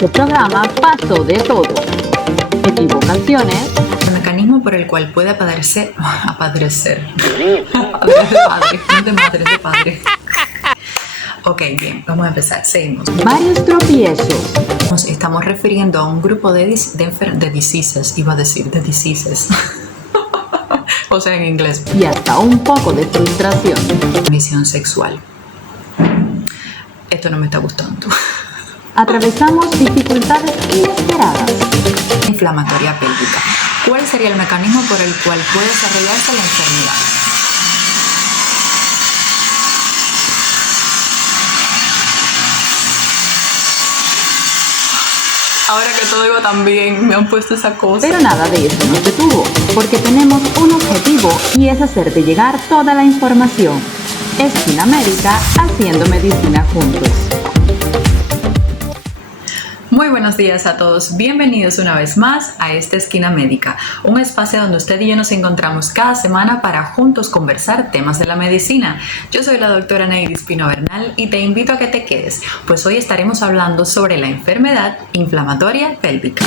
este programa pasó de todo. Equivocaciones. El mecanismo por el cual puede padre. Ok, bien, vamos a empezar, seguimos. Varios tropiezos. Nos estamos refiriendo a un grupo de diseases, iba a decir, de diseases. O sea, en inglés. Y hasta un poco de frustración. Transmisión sexual. Esto no me está gustando. Atravesamos dificultades inesperadas. Inflamatoria pélvica. ¿Cuál sería el mecanismo por el cual puede desarrollarse la enfermedad? Ahora que todo iba tan bien, me han puesto esa cosa. Pero nada de eso nos detuvo, porque tenemos un objetivo y es hacerte llegar toda la información. Esquina Médica, haciendo medicina juntos. Muy buenos días a todos, bienvenidos una vez más a esta Esquina Médica, un espacio donde usted y yo nos encontramos cada semana para juntos conversar temas de la medicina. Yo soy la doctora Neidy Espino Bernal y te invito a que te quedes, pues hoy estaremos hablando sobre la enfermedad inflamatoria pélvica.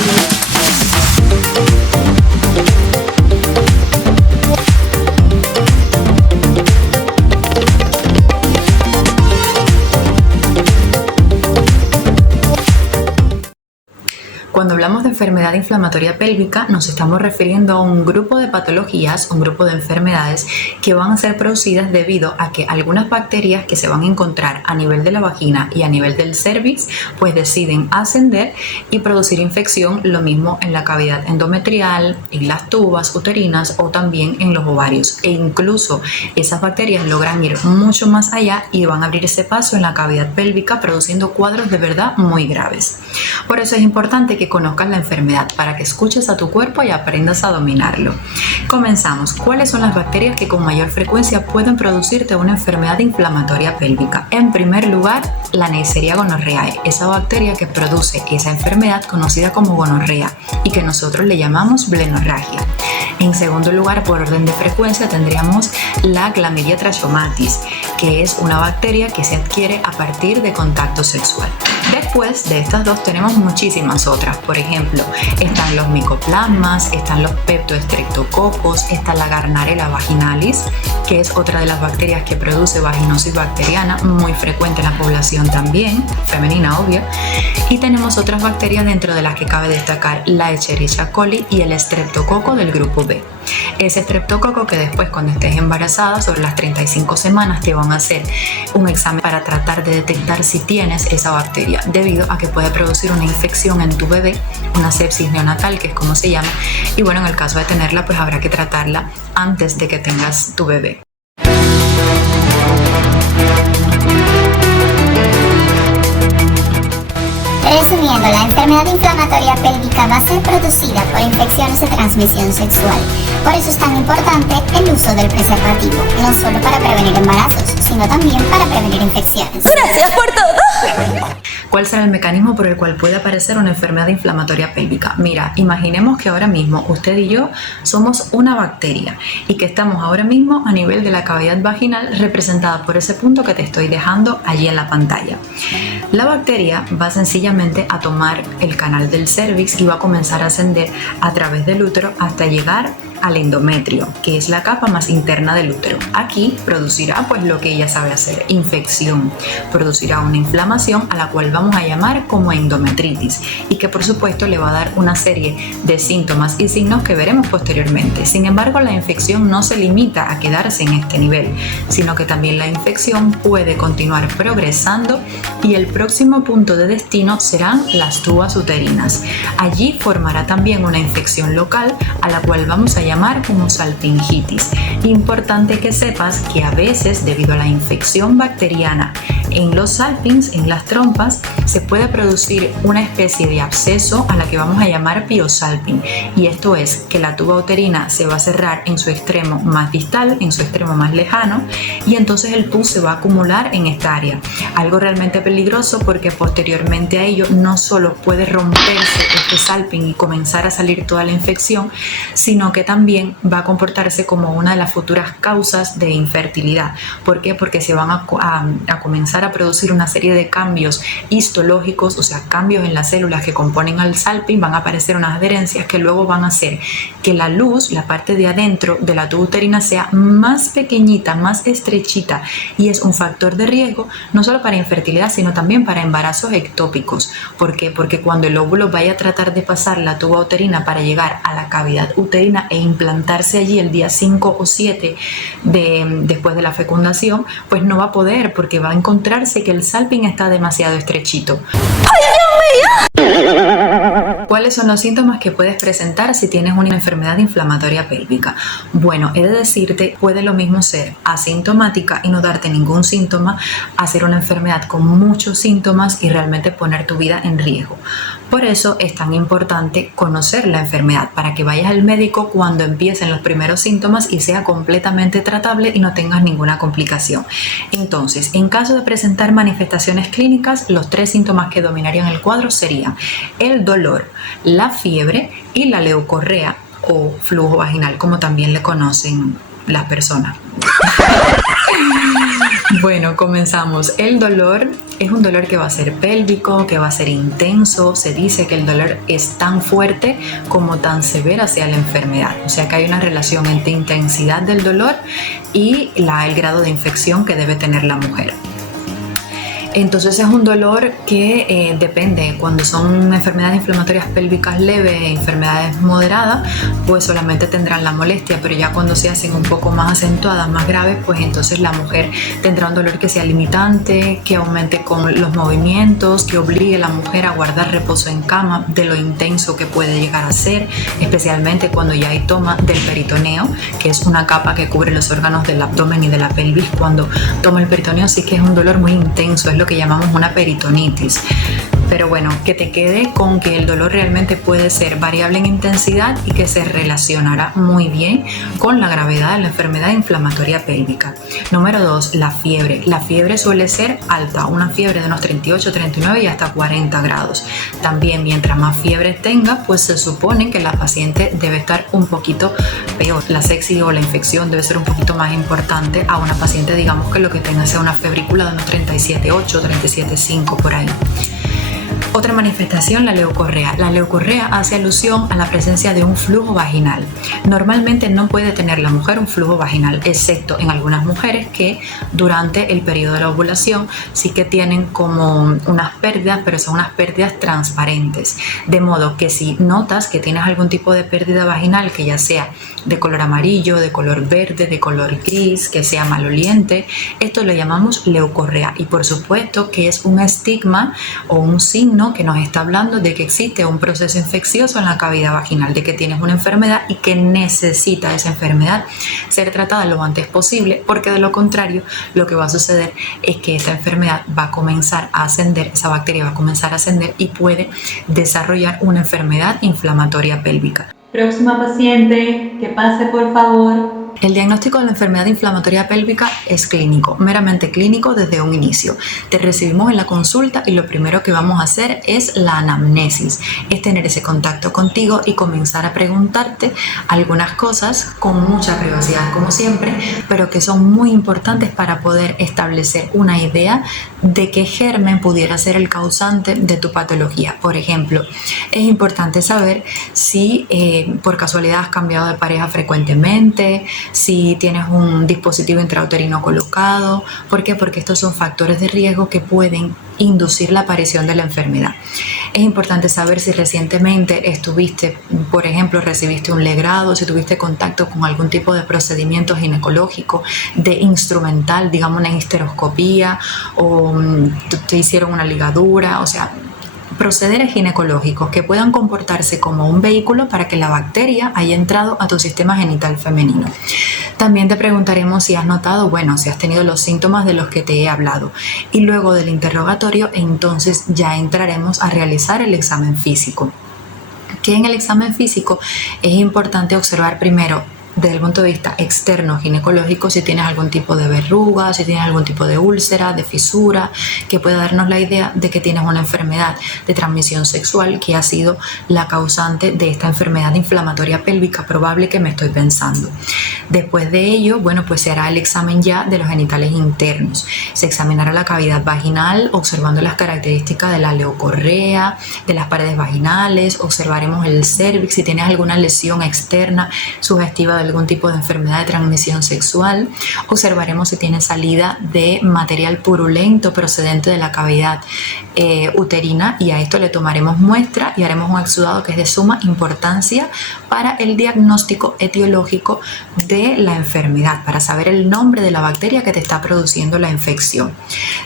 Cuando hablamos de enfermedad inflamatoria pélvica, nos estamos refiriendo a un grupo de patologías, un grupo de enfermedades que van a ser producidas debido a que algunas bacterias que se van a encontrar a nivel de la vagina y a nivel del cervix, pues deciden ascender y producir infección, lo mismo en la cavidad endometrial, en las tubas uterinas o también en los ovarios. E incluso esas bacterias logran ir mucho más allá y van a abrir ese paso en la cavidad pélvica, produciendo cuadros de verdad muy graves. Por eso es importante que conozcas la enfermedad para que escuches a tu cuerpo y aprendas a dominarlo. Comenzamos. ¿Cuáles son las bacterias que con mayor frecuencia pueden producirte una enfermedad inflamatoria pélvica? En primer lugar, la Neisseria gonorrhoeae, esa bacteria que produce esa enfermedad conocida como gonorrea y que nosotros le llamamos blenorragia. En segundo lugar, por orden de frecuencia, tendríamos la Chlamydia trachomatis, que es una bacteria que se adquiere a partir de contacto sexual. Después de estas dos tenemos muchísimas otras. Por ejemplo, están los micoplasmas, están los peptostreptococos, está la Gardnerella vaginalis, que es otra de las bacterias que produce vaginosis bacteriana, muy frecuente en la población también, femenina obvio. Y tenemos otras bacterias dentro de las que cabe destacar la Escherichia coli y el estreptococo del grupo B. Ese estreptococo que después, cuando estés embarazada, sobre las 35 semanas te van a hacer un examen para tratar de detectar si tienes esa bacteria, debido a que puede producir una infección en tu bebé, una sepsis neonatal, que es como se llama, y bueno, en el caso de tenerla, pues habrá que tratarla antes de que tengas tu bebé. Resumiendo, la enfermedad inflamatoria pélvica va a ser producida por infecciones de transmisión sexual. Por eso es tan importante el uso del preservativo, no solo para prevenir embarazos, sino también para prevenir infecciones. ¡Gracias por todo! ¿Cuál será el mecanismo por el cual puede aparecer una enfermedad inflamatoria pélvica? Mira, imaginemos que ahora mismo usted y yo somos una bacteria y que estamos ahora mismo a nivel de la cavidad vaginal, representada por ese punto que te estoy dejando allí en la pantalla. La bacteria va sencillamente a tomar el canal del cervix y va a comenzar a ascender a través del útero hasta llegar al endometrio, que es la capa más interna del útero. Aquí producirá pues lo que ella sabe hacer, infección, producirá una inflamación a la cual vamos a llamar como endometritis y que por supuesto le va a dar una serie de síntomas y signos que veremos posteriormente. Sin embargo, la infección no se limita a quedarse en este nivel, sino que también la infección puede continuar progresando y el próximo punto de destino serán las tubas uterinas. Allí formará también una infección local a la cual vamos a llamar como salpingitis. Importante que sepas que a veces, debido a la infección bacteriana en los salpings, en las trompas, se puede producir una especie de absceso a la que vamos a llamar piosalping, y esto es que la tuba uterina se va a cerrar en su extremo más distal, en su extremo más lejano, y entonces el pus se va a acumular en esta área. Algo realmente peligroso porque posteriormente a ello no solo puede romperse este salping y comenzar a salir toda la infección, sino que también va a comportarse como una de las futuras causas de infertilidad. ¿Por qué? Porque se van a comenzar comenzar a producir una serie de cambios histológicos, o sea, cambios en las células que componen al Salping, van a aparecer unas adherencias que luego van a hacer que la luz, la parte de adentro de la tuba uterina, sea más pequeñita, más estrechita, y es un factor de riesgo no solo para infertilidad, sino también para embarazos ectópicos. ¿Por qué? Porque cuando el óvulo vaya a tratar de pasar la tuba uterina para llegar a la cavidad uterina e implantarse allí el día 5 o 7 después de la fecundación, pues no va a poder, porque va a encontrarse que el Salping está demasiado estrechito. ¿Cuáles son los síntomas que puedes presentar si tienes una enfermedad inflamatoria pélvica? Bueno, he de decirte, puede lo mismo ser asintomática y no darte ningún síntoma, a ser una enfermedad con muchos síntomas y realmente poner tu vida en riesgo. Por eso es tan importante conocer la enfermedad, para que vayas al médico cuando empiecen los primeros síntomas y sea completamente tratable y no tengas ninguna complicación. Entonces, en caso de presentar manifestaciones clínicas, los 3 síntomas que dominarían el cuadro serían el dolor, la fiebre y la leucorrea o flujo vaginal, como también le conocen las personas. Bueno, comenzamos. El dolor es un dolor que va a ser pélvico, que va a ser intenso. Se dice que el dolor es tan fuerte como tan severa sea la enfermedad. O sea que hay una relación entre intensidad del dolor y el grado de infección que debe tener la mujer. Entonces es un dolor que depende. Cuando son enfermedades inflamatorias pélvicas leves, enfermedades moderadas, pues solamente tendrán la molestia, pero ya cuando se hacen un poco más acentuadas, más graves, pues entonces la mujer tendrá un dolor que sea limitante, que aumente con los movimientos, que obligue a la mujer a guardar reposo en cama de lo intenso que puede llegar a ser, especialmente cuando ya hay toma del peritoneo, que es una capa que cubre los órganos del abdomen y de la pelvis. Cuando toma el peritoneo sí que es un dolor muy intenso, es lo que llamamos una peritonitis. Pero bueno, que te quede con que el dolor realmente puede ser variable en intensidad y que se relacionará muy bien con la gravedad de la enfermedad inflamatoria pélvica. Número 2, la fiebre. La fiebre suele ser alta, una fiebre de unos 38, 39 y hasta 40 grados. También, mientras más fiebre tenga, pues se supone que la paciente debe estar un poquito peor. La sepsis o la infección debe ser un poquito más importante a una paciente, digamos, que lo que tenga sea una febrícula de unos 37,8, 37,5 por ahí. Otra manifestación, la leucorrea. La leucorrea hace alusión a la presencia de un flujo vaginal. Normalmente no puede tener la mujer un flujo vaginal, excepto en algunas mujeres que durante el periodo de la ovulación sí que tienen como unas pérdidas, pero son unas pérdidas transparentes. De modo que si notas que tienes algún tipo de pérdida vaginal, que ya sea de color amarillo, de color verde, de color gris, que sea maloliente, esto lo llamamos leucorrea. Y por supuesto que es un estigma o un signo que nos está hablando de que existe un proceso infeccioso en la cavidad vaginal, de que tienes una enfermedad y que necesita esa enfermedad ser tratada lo antes posible, porque de lo contrario lo que va a suceder es que esta enfermedad va a comenzar a ascender, esa bacteria va a comenzar a ascender y puede desarrollar una enfermedad inflamatoria pélvica. Próxima paciente, que pase por favor. El diagnóstico de la enfermedad inflamatoria pélvica es clínico, meramente clínico desde un inicio. Te recibimos en la consulta y lo primero que vamos a hacer es la anamnesis, es tener ese contacto contigo y comenzar a preguntarte algunas cosas con mucha privacidad como siempre, pero que son muy importantes para poder establecer una idea de qué germen pudiera ser el causante de tu patología. Por ejemplo, es importante saber si por casualidad has cambiado de pareja frecuentemente, si tienes un dispositivo intrauterino colocado. ¿Por qué? Porque estos son factores de riesgo que pueden inducir la aparición de la enfermedad. Es importante saber si recientemente estuviste, por ejemplo, recibiste un legrado, si tuviste contacto con algún tipo de procedimiento ginecológico de instrumental, digamos una histeroscopía, o te hicieron una ligadura, o sea, procederes ginecológicos que puedan comportarse como un vehículo para que la bacteria haya entrado a tu sistema genital femenino. También te preguntaremos si has notado, si has tenido los síntomas de los que te he hablado. Y luego del interrogatorio, entonces ya entraremos a realizar el examen físico. Que en el examen físico es importante observar primero, desde el punto de vista externo ginecológico, si tienes algún tipo de verruga, si tienes algún tipo de úlcera, de fisura, que pueda darnos la idea de que tienes una enfermedad de transmisión sexual que ha sido la causante de esta enfermedad inflamatoria pélvica probable que me estoy pensando. Después de ello, bueno, pues se hará el examen ya de los genitales internos. Se examinará la cavidad vaginal observando las características de la leucorrea, de las paredes vaginales, observaremos el cervix si tienes alguna lesión externa sugestiva de algún tipo de enfermedad de transmisión sexual. Observaremos si tiene salida de material purulento procedente de la cavidad uterina, y a esto le tomaremos muestra y haremos un exudado que es de suma importancia para el diagnóstico etiológico de la enfermedad, para saber el nombre de la bacteria que te está produciendo la infección.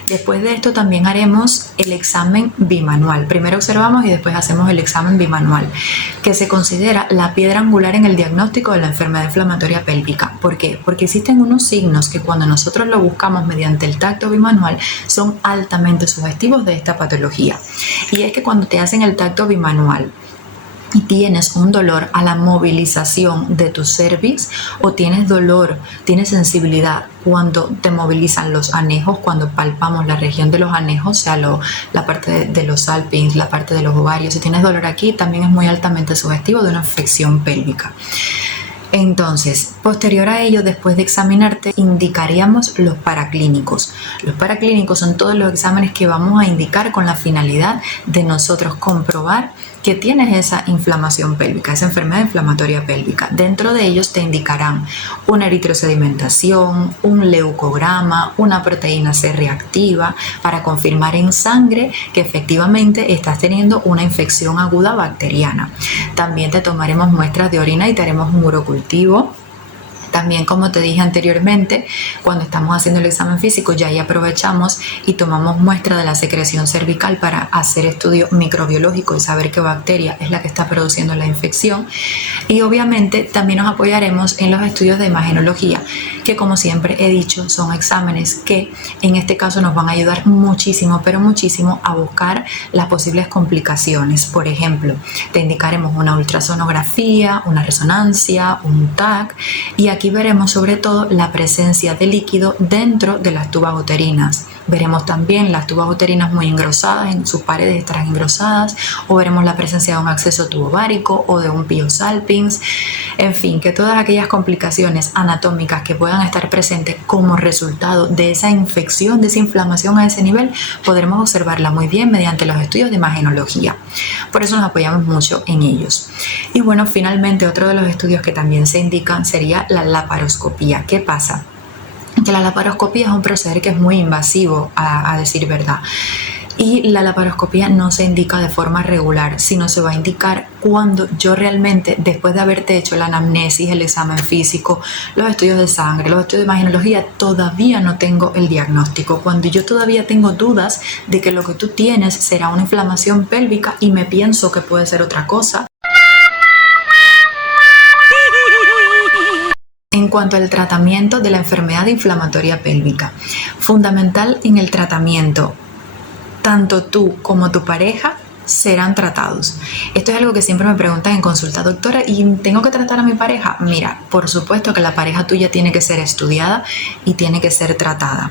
Después de esto también haremos el examen bimanual. Primero observamos y después hacemos el examen bimanual, que se considera la piedra angular en el diagnóstico de la enfermedad inflamatoria pélvica. ¿Por qué? Porque existen unos signos que cuando nosotros lo buscamos mediante el tacto bimanual son altamente sugestivos de esta patología. Y es que cuando te hacen el tacto bimanual y tienes un dolor a la movilización de tu cervix, o tienes dolor, tienes sensibilidad cuando te movilizan los anejos, cuando palpamos la región de los anejos, o sea, la parte de los salpings, la parte de los ovarios, si tienes dolor aquí, también es muy altamente sugestivo de una infección pélvica. Entonces, posterior a ello, después de examinarte, indicaríamos los paraclínicos. Los paraclínicos son todos los exámenes que vamos a indicar con la finalidad de nosotros comprobar que tienes esa inflamación pélvica, esa enfermedad inflamatoria pélvica. Dentro de ellos te indicarán una eritrosedimentación, un leucograma, una proteína C reactiva, para confirmar en sangre que efectivamente estás teniendo una infección aguda bacteriana. También te tomaremos muestras de orina y te haremos un urocultivo. También, como te dije anteriormente, cuando estamos haciendo el examen físico, ya ahí aprovechamos y tomamos muestra de la secreción cervical para hacer estudio microbiológico y saber qué bacteria es la que está produciendo la infección. Y obviamente también nos apoyaremos en los estudios de imagenología, que como siempre he dicho, son exámenes que en este caso nos van a ayudar muchísimo, pero muchísimo, a buscar las posibles complicaciones. Por ejemplo, te indicaremos una ultrasonografía, una resonancia, un TAC, y aquí veremos sobre todo la presencia de líquido dentro de las tubas uterinas. Veremos también las tubas uterinas muy engrosadas, en sus paredes estarán engrosadas, o veremos la presencia de un acceso tubovárico o de un piosalpins. En fin, que todas aquellas complicaciones anatómicas que puedan estar presentes como resultado de esa infección, de esa inflamación a ese nivel, podremos observarla muy bien mediante los estudios de imagenología. Por eso nos apoyamos mucho en ellos. Y bueno, finalmente otro de los estudios que también se indican sería la laparoscopía. ¿Qué pasa? Que la laparoscopía es un proceder que es muy invasivo, a decir verdad. Y la laparoscopía no se indica de forma regular, sino se va a indicar cuando yo realmente, después de haberte hecho la anamnesis, el examen físico, los estudios de sangre, los estudios de imagenología, todavía no tengo el diagnóstico. Cuando yo todavía tengo dudas de que lo que tú tienes será una inflamación pélvica y me pienso que puede ser otra cosa. En cuanto al tratamiento de la enfermedad inflamatoria pélvica, fundamental en el tratamiento, tanto tú como tu pareja serán tratados. Esto es algo que siempre me preguntan en consulta: doctora, ¿y tengo que tratar a mi pareja? Mira, por supuesto que la pareja tuya tiene que ser estudiada y tiene que ser tratada.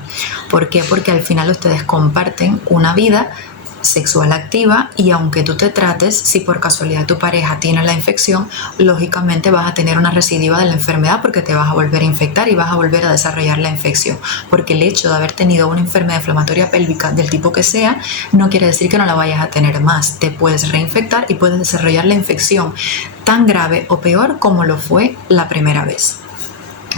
¿Por qué? Porque al final ustedes comparten una vida sexual activa, y aunque tú te trates, si por casualidad tu pareja tiene la infección, lógicamente vas a tener una recidiva de la enfermedad, porque te vas a volver a infectar y vas a volver a desarrollar la infección, porque el hecho de haber tenido una enfermedad inflamatoria pélvica del tipo que sea no quiere decir que no la vayas a tener más. Te puedes reinfectar y puedes desarrollar la infección tan grave o peor como lo fue la primera vez.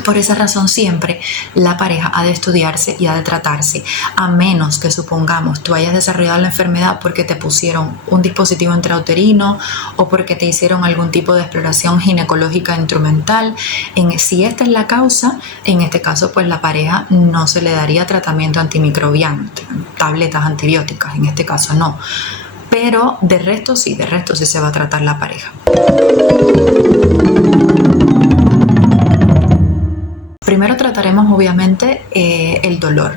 Por esa razón siempre la pareja ha de estudiarse y ha de tratarse, a menos que supongamos tú hayas desarrollado la enfermedad porque te pusieron un dispositivo intrauterino o porque te hicieron algún tipo de exploración ginecológica instrumental. Si esta es la causa, en este caso pues la pareja no se le daría tratamiento antimicrobiano, tabletas antibióticas, en este caso no. Pero de resto sí se va a tratar la pareja. Primero trataremos obviamente el dolor.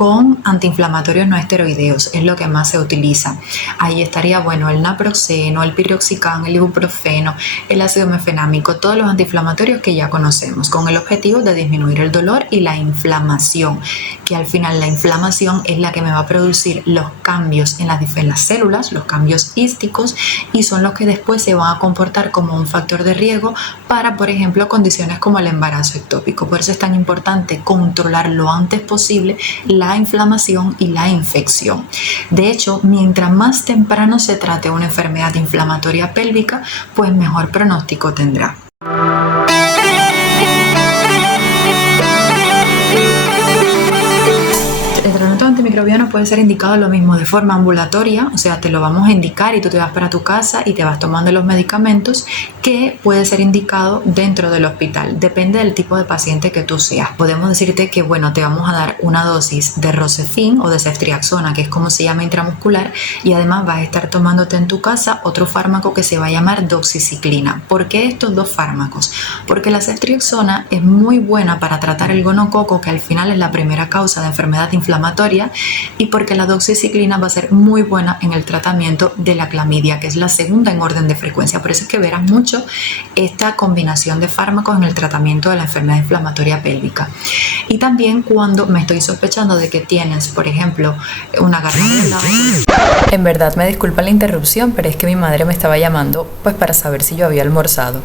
con antiinflamatorios no esteroideos, es lo que más se utiliza. Ahí estaría, bueno, el naproxeno, el piroxicam, el ibuprofeno, el ácido mefenámico, todos los antiinflamatorios que ya conocemos, con el objetivo de disminuir el dolor y la inflamación, que al final la inflamación es la que me va a producir los cambios en las células, los cambios hísticos, y son los que después se van a comportar como un factor de riesgo para, por ejemplo, condiciones como el embarazo ectópico. Por eso es tan importante controlar lo antes posible la inflamación y la infección. De hecho, mientras más temprano se trate una enfermedad inflamatoria pélvica, pues mejor pronóstico tendrá. El tratamiento antimicrobiano puede ser indicado lo mismo de forma ambulatoria, o sea, te lo vamos a indicar y tú te vas para tu casa y te vas tomando los medicamentos, que puede ser indicado dentro del hospital. Depende del tipo de paciente que tú seas. Podemos decirte que, bueno, te vamos a dar una dosis de Rocephin o de ceftriaxona, que es como se llama intramuscular, y además vas a estar tomándote en tu casa otro fármaco que se va a llamar doxiciclina. ¿Por qué estos dos fármacos? Porque la ceftriaxona es muy buena para tratar el gonococo, que al final es la primera causa de enfermedad inflamatoria, y porque la doxiciclina va a ser muy buena en el tratamiento de la clamidia, que es la segunda en orden de frecuencia. Por eso es que verás mucho esta combinación de fármacos en el tratamiento de la enfermedad inflamatoria pélvica. Y también cuando me estoy sospechando de que tienes, por ejemplo, una garganta. En verdad me disculpa la interrupción, pero es que mi madre me estaba llamando pues para saber si yo había almorzado.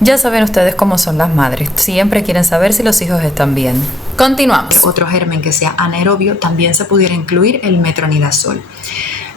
Ya saben ustedes cómo son las madres, siempre quieren saber si los hijos están bien. Continuamos. Otro germen que sea anaerobio, también se pudiera incluir el metronidazol.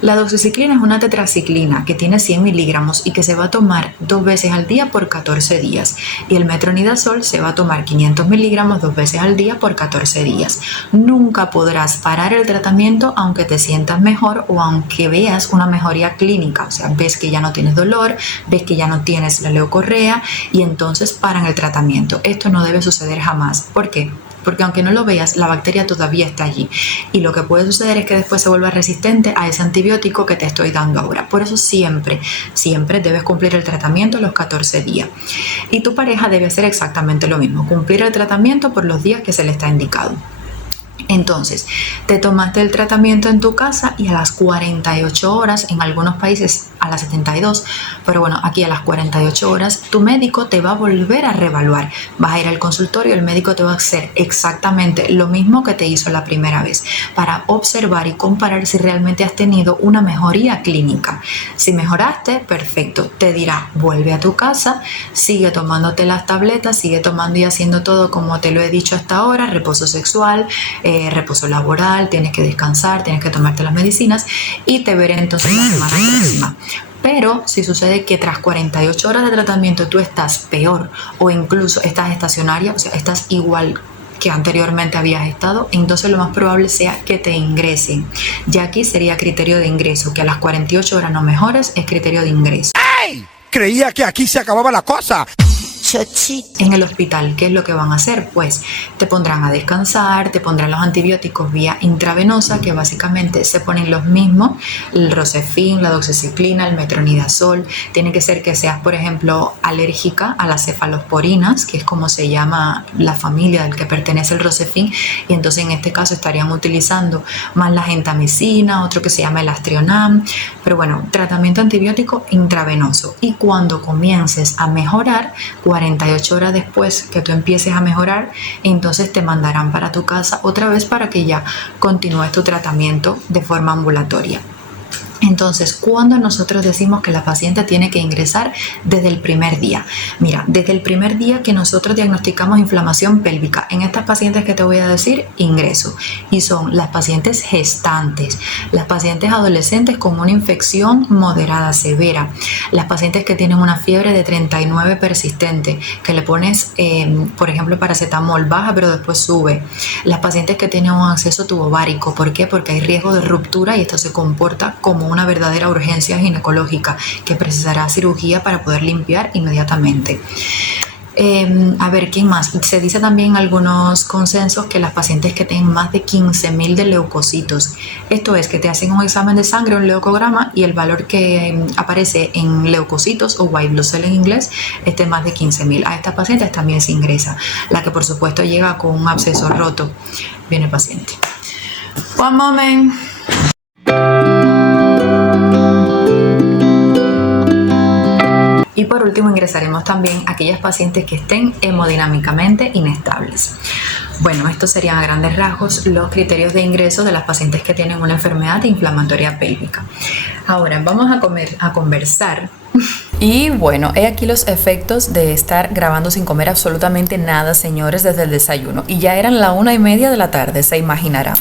La doxiciclina es una tetraciclina que tiene 100 miligramos y que se va a tomar 2 veces al día por 14 días. Y el metronidazol se va a tomar 500 miligramos 2 veces al día por 14 días. Nunca podrás parar el tratamiento aunque te sientas mejor o aunque veas una mejoría clínica. O sea, ves que ya no tienes dolor, ves que ya no tienes la leucorrea y entonces paran el tratamiento. Esto no debe suceder jamás. ¿Por qué? Porque aunque no lo veas, la bacteria todavía está allí. Y lo que puede suceder es que después se vuelva resistente a ese antibiótico que te estoy dando ahora. Por eso siempre debes cumplir el tratamiento los 14 días. Y tu pareja debe hacer exactamente lo mismo, cumplir el tratamiento por los días que se le está indicado. Entonces, te tomaste el tratamiento en tu casa y a las 48 horas, en algunos países a las 72, pero bueno, aquí a las 48 horas, tu médico te va a volver a reevaluar. Vas a ir al consultorio, el médico te va a hacer exactamente lo mismo que te hizo la primera vez, para observar y comparar si realmente has tenido una mejoría clínica. Si mejoraste, perfecto, te dirá, vuelve a tu casa, sigue tomándote las tabletas, sigue tomando y haciendo todo como te lo he dicho hasta ahora, reposo sexual, reposo laboral, tienes que descansar, tienes que tomarte las medicinas y te veré entonces la semana próxima. Pero si sucede que tras 48 horas de tratamiento tú estás peor o incluso estás estacionaria, o sea, estás igual que anteriormente habías estado, entonces lo más probable sea que te ingresen. Ya aquí sería criterio de ingreso, que a las 48 horas no mejores, es criterio de ingreso. ¡Ey! Creía que aquí se acababa la cosa. En el hospital, ¿qué es lo que van a hacer? Pues te pondrán a descansar, te pondrán los antibióticos vía intravenosa, que básicamente se ponen los mismos, el Rocephin, la doxiciclina, el metronidazol. Tiene que ser que seas, por ejemplo, alérgica a las cefalosporinas, que es como se llama la familia del que pertenece el Rocephin, y entonces en este caso estarían utilizando más la gentamicina, otro que se llama el Astrionam, pero bueno, tratamiento antibiótico intravenoso. Y cuando comiences a mejorar, 48 horas después que tú empieces a mejorar, entonces te mandarán para tu casa otra vez para que ya continúes tu tratamiento de forma ambulatoria. Entonces, ¿cuándo nosotros decimos que la paciente tiene que ingresar? Desde el primer día. Mira, desde el primer día que nosotros diagnosticamos inflamación pélvica, en estas pacientes que te voy a decir, ingreso. Y son las pacientes gestantes, las pacientes adolescentes con una infección moderada severa, las pacientes que tienen una fiebre de 39 persistente, que le pones, por ejemplo, paracetamol, baja pero después sube, las pacientes que tienen un acceso tubovárico. ¿Por qué? Porque hay riesgo de ruptura y esto se comporta como una verdadera urgencia ginecológica que precisará cirugía para poder limpiar inmediatamente. A ver, ¿quién más? Se dice también en algunos consensos que las pacientes que tienen más de 15.000 de leucocitos, esto es que te hacen un examen de sangre, un leucograma, y el valor que aparece en leucocitos o white blood cell en inglés es de más de 15.000. A estas pacientes también se ingresa. La que por supuesto llega con un absceso roto, viene paciente. One moment. Y por último ingresaremos también a aquellas pacientes que estén hemodinámicamente inestables. Bueno, estos serían a grandes rasgos los criterios de ingreso de las pacientes que tienen una enfermedad inflamatoria pélvica. Ahora vamos a conversar. Y bueno, he aquí los efectos de estar grabando sin comer absolutamente nada, señores, desde el desayuno. Y ya eran la 1:30 de la tarde, se imaginarán.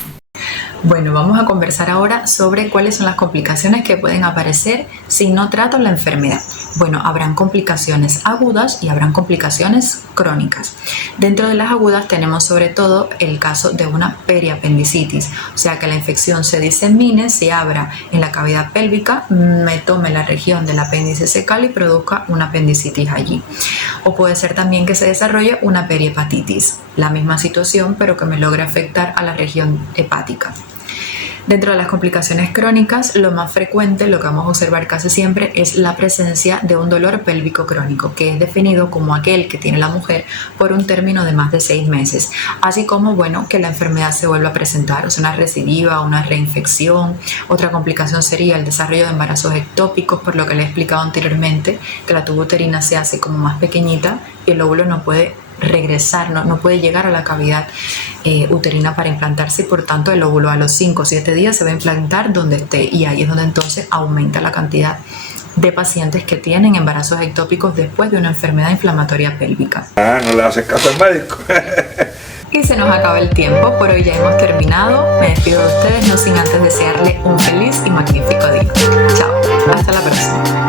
Bueno, vamos a conversar ahora sobre cuáles son las complicaciones que pueden aparecer si no trato la enfermedad. Bueno, habrán complicaciones agudas y habrán complicaciones crónicas. Dentro de las agudas tenemos sobre todo el caso de una periapendicitis, o sea que la infección se disemine, se abra en la cavidad pélvica, me tome la región del apéndice secal y produzca una apendicitis allí. O puede ser también que se desarrolle una perihepatitis, la misma situación pero que me logre afectar a la región hepática. Dentro de las complicaciones crónicas, lo más frecuente, lo que vamos a observar casi siempre, es la presencia de un dolor pélvico crónico, que es definido como aquel que tiene la mujer por un término de más de 6 meses, así como, bueno, que la enfermedad se vuelva a presentar, o sea, una recidiva, una reinfección. Otra complicación sería el desarrollo de embarazos ectópicos, por lo que le he explicado anteriormente, que la tuba uterina se hace como más pequeñita y el óvulo no puede regresar, no puede llegar a la cavidad uterina para implantarse y por tanto el óvulo a los 5 o 7 días se va a implantar donde esté y ahí es donde entonces aumenta la cantidad de pacientes que tienen embarazos ectópicos después de una enfermedad inflamatoria pélvica. No le haces caso al médico. Y se nos acaba el tiempo, por hoy ya hemos terminado. Me despido de ustedes no sin antes desearle un feliz y magnífico día. Chao, hasta la próxima.